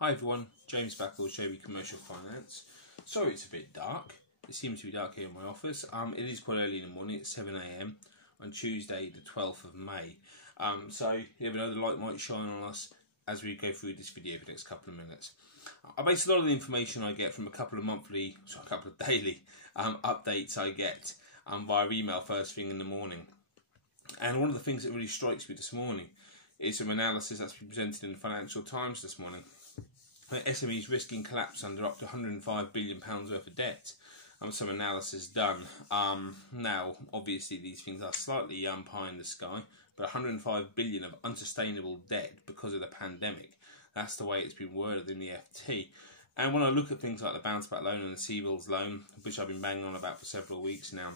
Hi everyone, James Barclays, JB Commercial Finance. Sorry it's a bit dark. It seems to be dark here in my office. It is quite early in the morning, it's 7 AM on Tuesday the 12th of May. So you never know, the light might shine on us as we go through this video for the next couple of minutes. I base a lot of the information I get from a couple of daily updates I get via email first thing in the morning. And one of the things that really strikes me this morning is some analysis that's been presented in the Financial Times this morning. SMEs risking collapse under up to £105 billion worth of debt. Some analysis done. Now, obviously, these things are slightly pie in the sky, but 105 billion of unsustainable debt because of the pandemic. That's the way it's been worded in the FT. And when I look at things like the bounce back loan and the CBILS loan, which I've been banging on about for several weeks now,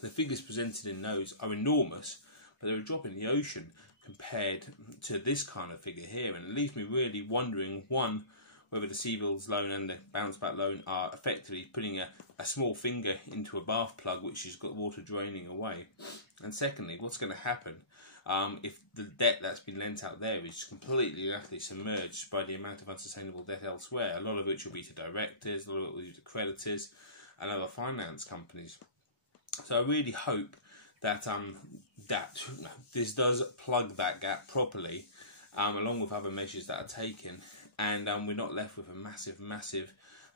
the figures presented in those are enormous, but they're a drop in the ocean compared to this kind of figure here, and it leaves me really wondering, one, whether the CBILS loan and the bounce back loan are effectively putting a small finger into a bath plug which has got water draining away, and secondly, what's going to happen if the debt that's been lent out there is completely and utterly submerged by the amount of unsustainable debt elsewhere, a lot of which will be to directors, a lot of it will be to creditors and other finance companies. So I really hope that this does plug that gap properly, along with other measures that are taken, and we're not left with a massive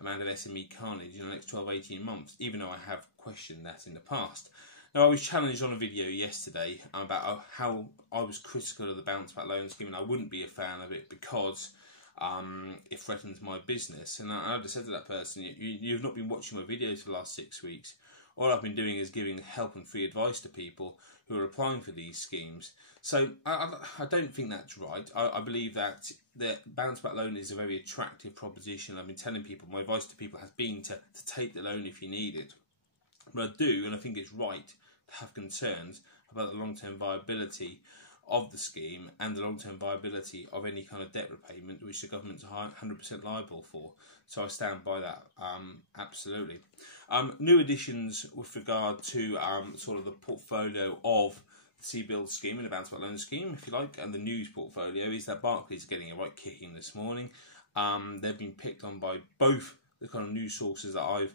amount of SME carnage in the next 12-18 months, even though I have questioned that in the past. Now, I was challenged on a video yesterday about how I was critical of the bounce back loan scheme, and I wouldn't be a fan of it because it threatens my business. And I just said to that person, you've not been watching my videos for the last 6 weeks. All I've been doing is giving help and free advice to people who are applying for these schemes. So I don't think that's right. I believe that the bounce back loan is a very attractive proposition. I've been telling people, my advice to people has been to take the loan if you need it. But I do, and I think it's right to have concerns about the long-term viability of the scheme and the long-term viability of any kind of debt repayment which the government's 100% liable for. So I stand by that, absolutely. New additions with regard to sort of the portfolio of the CBILS scheme and the bounce back loan scheme, if you like, and the news portfolio is that Barclays are getting a right kicking this morning. They've been picked on by both the kind of news sources that I've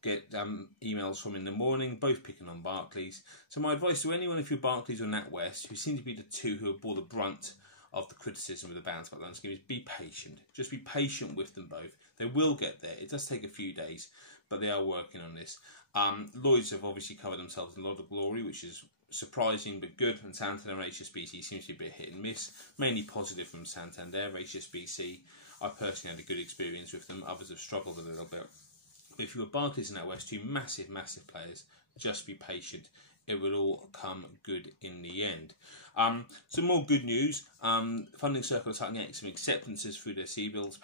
get emails from in the morning, both picking on Barclays. So my advice to anyone, if you're Barclays or Natwest, who seem to be the two who have bore the brunt of the criticism of the bounce back loan scheme, is be patient. Just be patient with them both. They will get there. It does take a few days, but they are working on this. Lloyds have obviously covered themselves in a lot of glory, which is surprising but good, and Santander and HSBC seems to be a bit hit and miss. Mainly positive from Santander. HSBC, I personally had a good experience with them. Others have struggled a little bit. If you were Barclays and Natwest, two massive players, just be patient. It will all come good in the end. Some more good news. Funding Circle are starting to get some acceptances through their CBILS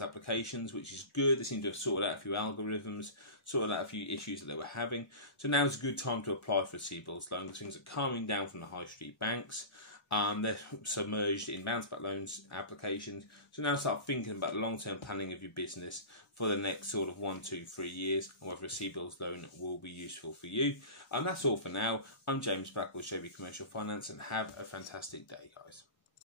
applications, which is good. They seem to have sorted out a few algorithms, sorted out a few issues that they were having. So now is a good time to apply for a CBILS loan because things are calming down from the high street banks. They're submerged in bounce back loans applications. So now start thinking about the long-term planning of your business for the next sort of 1, 2, 3 years, and whether a CBILS loan will be useful for you. And that's all for now. I'm James Barclays, JB Commercial Finance, and have a fantastic day, guys.